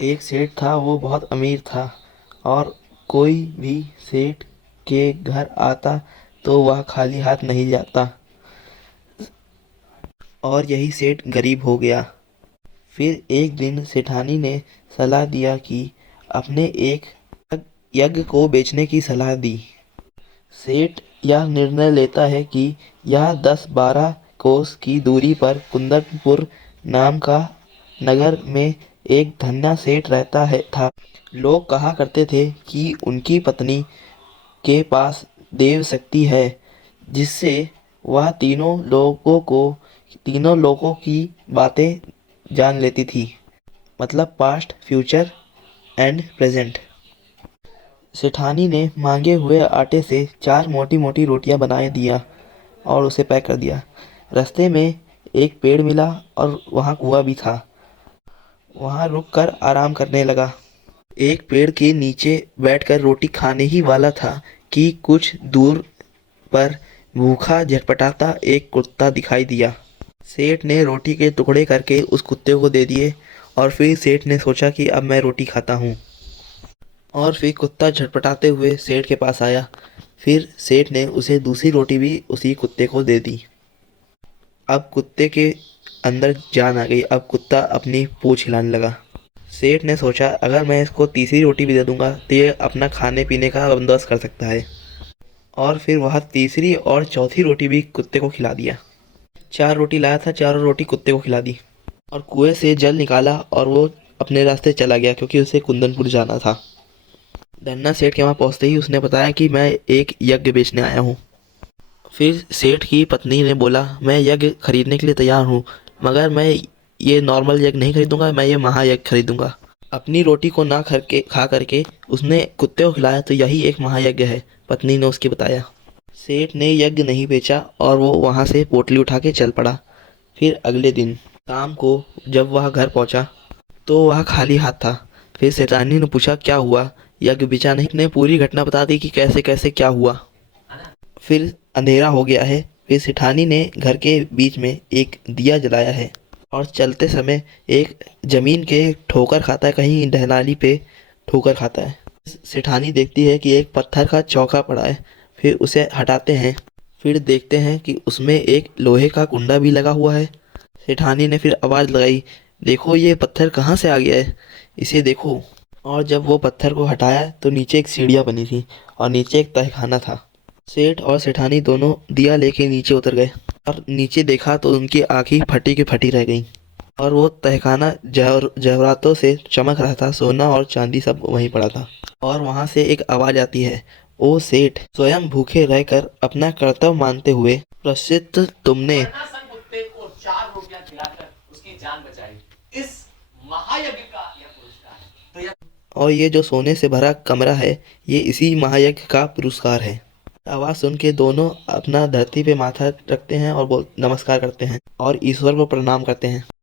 एक सेठ था, वो बहुत अमीर था और कोई भी सेठ के घर आता तो वह खाली हाथ नहीं जाता। और यही सेठ गरीब हो गया। फिर एक दिन सेठानी ने सलाह दिया कि अपने एक यज्ञ को बेचने की सलाह दी। सेठ यह निर्णय लेता है कि यह 10-12 कोस की दूरी पर कुंदनपुर नाम का नगर में एक धन्ना सेठ रहता है था। लोग कहा करते थे कि उनकी पत्नी के पास देव शक्ति है, जिससे वह तीनों लोगों की बातें जान लेती थी, मतलब पास्ट, फ्यूचर एंड प्रेजेंट। सेठानी ने मांगे हुए आटे से 4 मोटी मोटी रोटियां बना दिया और उसे पैक कर दिया। रास्ते में एक पेड़ मिला और वहाँ कुआं भी था। वहाँ रुक कर आराम करने लगा। एक पेड़ के नीचे बैठकर रोटी खाने ही वाला था कि कुछ दूर पर भूखा झटपटाता एक कुत्ता दिखाई दिया। सेठ ने रोटी के टुकड़े करके उस कुत्ते को दे दिए और फिर सेठ ने सोचा कि अब मैं रोटी खाता हूँ। और फिर कुत्ता झटपटाते हुए सेठ के पास आया। फिर सेठ ने उसे दूसरी रोटी भी उसी कुत्ते को दे दी। अब कुत्ते के अंदर जान आ गई। अब कुत्ता अपनी पूंछ हिलाने लगा। सेठ ने सोचा अगर मैं इसको तीसरी रोटी भी दे दूंगा तो ये अपना खाने पीने का बंदोबस्त कर सकता है। और फिर वह तीसरी और चौथी रोटी भी कुत्ते को खिला दिया। 4 रोटी लाया था, चारों रोटी कुत्ते को खिला दी और कुएं से जल निकाला और वो अपने रास्ते चला गया क्योंकि उसे कुंदनपुर जाना था। धन्ना सेठ के वहां पहुंचते ही उसने बताया कि मैं एक यज्ञ बेचने आया हूँ। फिर सेठ की पत्नी ने बोला मैं यज्ञ खरीदने के लिए तैयार हूँ, मगर मैं ये नॉर्मल यज्ञ नहीं खरीदूंगा, मैं ये महायज्ञ खरीदूंगा। अपनी रोटी को ना खा करके उसने कुत्ते को खिलाया तो यही एक महायज्ञ है, पत्नी ने उसकी बताया। सेठ ने यज्ञ नहीं बेचा और वो वहां से पोटली उठा के चल पड़ा। फिर अगले दिन शाम को जब वह घर पहुंचा तो वह खाली हाथ था। फिर सेठानी ने पूछा क्या हुआ, यज्ञ बेचा नहीं? ने पूरी घटना बता दी कि कैसे कैसे क्या हुआ। फिर अंधेरा हो गया है। फिर सेठानी ने घर के बीच में एक दिया जलाया है और चलते समय एक जमीन के ठोकर खाता है, कहीं ढलानी पे ठोकर खाता है। सेठानी देखती है कि एक पत्थर का चौका पड़ा है। फिर उसे हटाते हैं। फिर देखते हैं कि उसमें एक लोहे का कुंडा भी लगा हुआ है। सेठानी ने फिर आवाज़ लगाई, देखो ये पत्थर कहाँ से आ गया है, इसे देखो। और जब वो पत्थर को हटाया तो नीचे एक सीढ़ियाँ बनी थी और नीचे एक तहखाना था। सेठ और सेठानी दोनों दिया लेके नीचे उतर गए और नीचे देखा तो उनकी आंखें फटी की फटी रह गईं। और वो तहखाना जवाहरातों से चमक रहा था, सोना और चांदी सब वहीं पड़ा था। और वहां से एक आवाज आती है, ओ सेठ, स्वयं भूखे रहकर अपना कर्तव्य मानते हुए प्रसिद्ध तुमने वर्णासन कुत्ते को 4 रोटियां खिलाकर उसकी जान बचाई। इस महायज्ञ का यह पुरस्कार है। तो यह और ये जो सोने से भरा कमरा है, ये इसी महायज्ञ का पुरस्कार है। आवाज सुन के दोनों अपना धरती पे माथा रखते हैं और बोल नमस्कार करते हैं और ईश्वर को प्रणाम करते हैं।